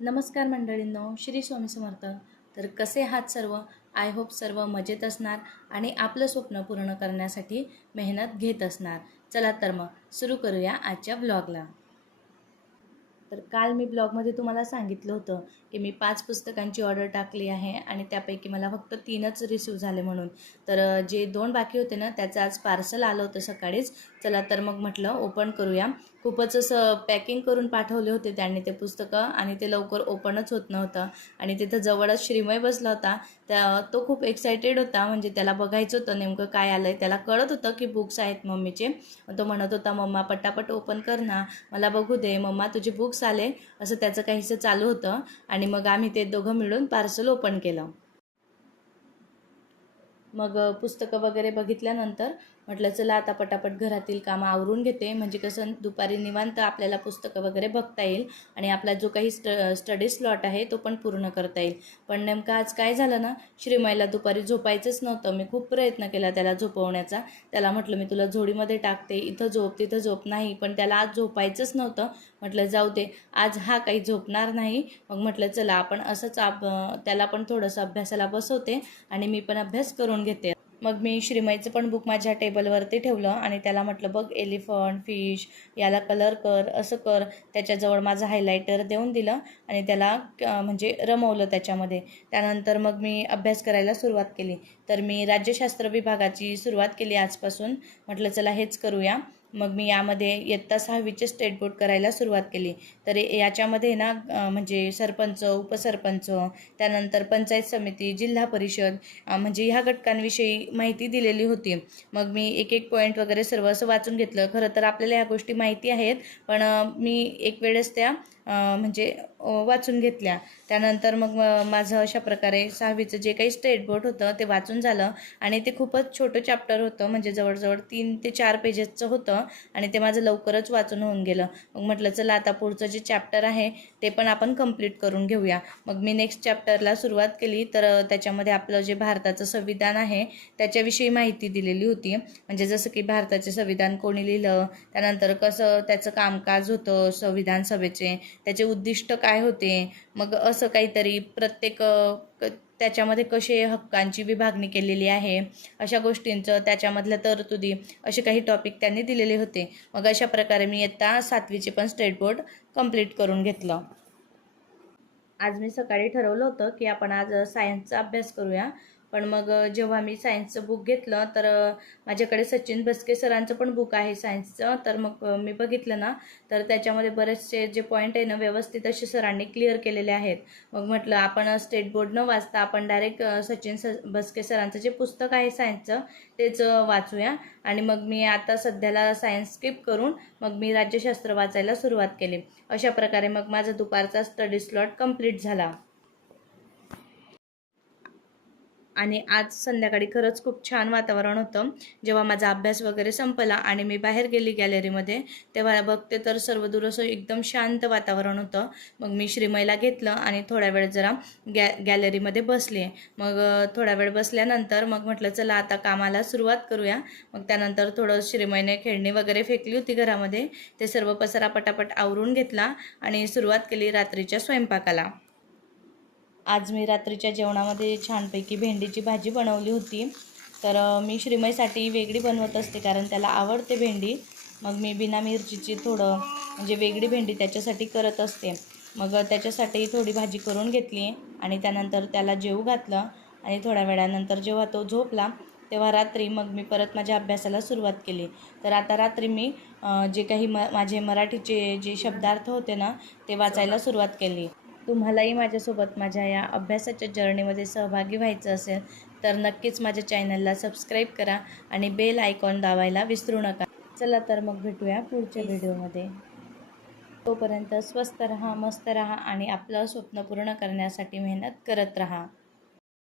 नमस्कार मंडळींनो, श्री स्वामी समर्थ. तर कसे आहात सर्व? आय होप सर्व मजेत असणार आणि आपलं स्वप्न पूर्ण करण्यासाठी मेहनत घेत असणार. चला तर मग सुरू करूया आजच्या ब्लॉगला. तर काल मी ब्लॉगमध्ये तुम्हाला सांगितलं होतं की मी 5 पुस्तकांची ऑर्डर टाकली आहे आणि त्यापैकी मला फक्त 3च रिसीव झाले म्हणून. तर जे 2 बाकी होते ना, त्याचं आज पार्सल आलं होतं सकाळीच. चला तर मग म्हटलं ओपन करूया. खूपच असं पॅकिंग करून पाठवले होते त्यांनी ते पुस्तकं आणि ते लवकर ओपनच होत नव्हतं. आणि तिथं जवळच श्रीमय बसला होता. तो खूप एक्सायटेड होता, म्हणजे त्याला बघायचं होतं नेमकं काय आलं आहे. त्याला कळत होतं की बुक्स आहेत मम्मीचे. तो म्हणत होता, मम्मा पटापट ओपन कर ना, मला बघू दे, मम्मा तुझे बुक्स आले, असं त्याचं काहीसं चालू होतं. आणि मग आम्ही ते दोघं मिळून पार्सल ओपन केलं. मग पुस्तकं वगैरे बघितल्यानंतर म्हटलं चला आता पटापट घरातील कामं आवरून घेते, म्हणजे कसं दुपारी निवांत आपल्याला पुस्तकं वगैरे बघता येईल आणि आपला जो काही स्टडी स्लॉट आहे तो पण पूर्ण करता येईल. पण नेमकं आज काय झालं ना, श्रीमयला दुपारी झोपायचंच नव्हतं. मी खूप प्रयत्न केला त्याला झोपवण्याचा. त्याला म्हटलं मी तुला झोडीमध्ये टाकते, इथं झोप तिथं झोप, नाही, पण त्याला आज झोपायचंच नव्हतं. म्हटलं जाऊ दे, आज हा काही झोपणार नाही. मग म्हटलं चला आपण असंच त्याला पण थोडंसं अभ्यासाला बसवते आणि मी पण अभ्यास करून घेते. मग मी श्रीमयचं पण बुक माझ्या टेबलवरती ठेवलं आणि त्याला म्हटलं बघ एलिफंट, फिश, याला कलर कर, असं कर. त्याच्याजवळ माझं हायलायटर देऊन दिलं आणि त्याला म्हणजे रमवलं त्याच्यामध्ये. त्यानंतर मग मी अभ्यास करायला सुरुवात केली. तर मी राज्यशास्त्र विभागाची सुरुवात केली आजपासून. म्हटलं चला हेच करूया. मग मी यामध्ये इयत्ता 6वीचे स्टेट बोर्ड करायला सुरुवात केली. तर याच्यामध्ये ना म्हणजे सरपंच, उपसरपंच, त्यानंतर पंचायत समिती, जिल्हा परिषद, म्हणजे ह्या घटकांविषयी माहिती दिलेली होती. मग मी एक एक पॉईंट वगैरे सर्व असं वाचून घेतलं. खरं तर आपल्याला ह्या गोष्टी माहिती आहेत, पण मी एक वेळेस त्या म्हणजे वाचून घेतल्या. त्यानंतर मग माझं अशा प्रकारे 6वीचं जे काही स्टेट बोर्ड होतं ते वाचून झालं. आणि ते खूपच छोटं चॅप्टर होतं, म्हणजे जवळजवळ 3 ते 4 पेजेसचं होतं आणि ते माझं लवकरच वाचून होऊन गेलं. मग म्हटलं चला आता पुढचं जे चॅप्टर आहे ते पण आपण कंप्लीट करून घेऊया. मग मी नेक्स्ट चॅप्टरला सुरुवात केली. तर त्याच्यामध्ये आपलं जे भारताचं संविधान आहे त्याच्याविषयी माहिती दिलेली होती. म्हणजे जसं की भारताचे संविधान कोणी लिहिलं, त्यानंतर कसं त्याचं कामकाज होतं संविधान सभेचे, त्याचे उद्दिष्ट काय होते, मग असं काहीतरी प्रत्येक त्याच्यामध्ये कसे हक्कांची विभागणी केलेली आहे, अशा गोष्टींचं, त्याच्यामधल्या तरतुदी, असे काही टॉपिक त्यांनी दिलेले होते. मग अशा प्रकारे मी इयत्ता 7वीचे पण स्टेट बोर्ड कंप्लीट करून घेतलं. आज मी सकाळी ठरवलं होतं की आपण आज सायन्सचा अभ्यास करूया. पण मग जेव्हा मी सायन्सचं बुक घेतलं तर माझ्याकडे सचिन बस्के सरांचं पण बुक आहे सायन्सचं. तर मग मी बघितलं ना, तर त्याच्यामध्ये बरेचसे जे पॉईंट आहे ना व्यवस्थित असे सरांनी क्लिअर केलेले आहेत. मग म्हटलं आपण स्टेट बोर्ड न वाचता आपण डायरेक्ट सचिन बस्के सरांचं जे पुस्तक आहे सायन्सचं तेच वाचूया. आणि मग मी आता सध्याला सायन्स स्किप करून मग मी राज्यशास्त्र वाचायला सुरुवात केली. अशा प्रकारे मग माझा दुपारचा स्टडी स्लॉट कंप्लीट झाला. आणि आज संध्याकाळी खरंच खूप छान वातावरण होतं. जेव्हा माझा अभ्यास वगैरे संपला आणि मी बाहेर गेली गॅलरीमध्ये, तेव्हा बघते तर सर्वदूर असं एकदम शांत वातावरण होतं. मग मी श्रीमयला घेतलं आणि थोड्या वेळ जरा गॅलरीमध्ये बसले. मग थोडा वेळ बसल्यानंतर मग म्हटलं चला आता कामाला सुरुवात करूया. मग त्यानंतर थोडं श्रीमयने खेळणी वगैरे फेकली होती घरामध्ये, ते सर्व पसारा पटापट आवरून घेतला आणि सुरुवात केली रात्रीच्या स्वयंपाकाला. आज मी रात्रीच्या जेवणामध्ये छानपैकी भेंडीची भाजी बनवली होती. तर मी श्रीमयसाठी वेगळी बनवत असते कारण त्याला आवडते भेंडी. मग मी बिना मिरचीची थोडं म्हणजे वेगळी भेंडी त्याच्यासाठी करत असते. मग त्याच्यासाठी थोडी भाजी करून घेतली आणि त्यानंतर त्याला जेवू घातलं. आणि थोड्या वेळानंतर जेव्हा तो झोपला तेव्हा रात्री मग मी परत माझ्या अभ्यासाला सुरुवात केली. तर आता रात्री मी जे काही माझे मराठीचे जे शब्दार्थ होते ना ते वाचायला सुरुवात केली. तुम्हालाही माझ्यासोबत माझ्या या अभ्यासाच्या जर्नीमध्ये सहभागी व्हायचं असेल तर नक्कीच माझ्या चॅनलला सबस्क्राईब करा आणि बेल आयकॉन दाबायला विसरू नका. चला तर मग भेटूया पुढच्या व्हिडिओमध्ये. तोपर्यंत स्वस्त रहा, मस्त रहा आणि आपलं स्वप्न पूर्ण करण्यासाठी मेहनत करत रहा.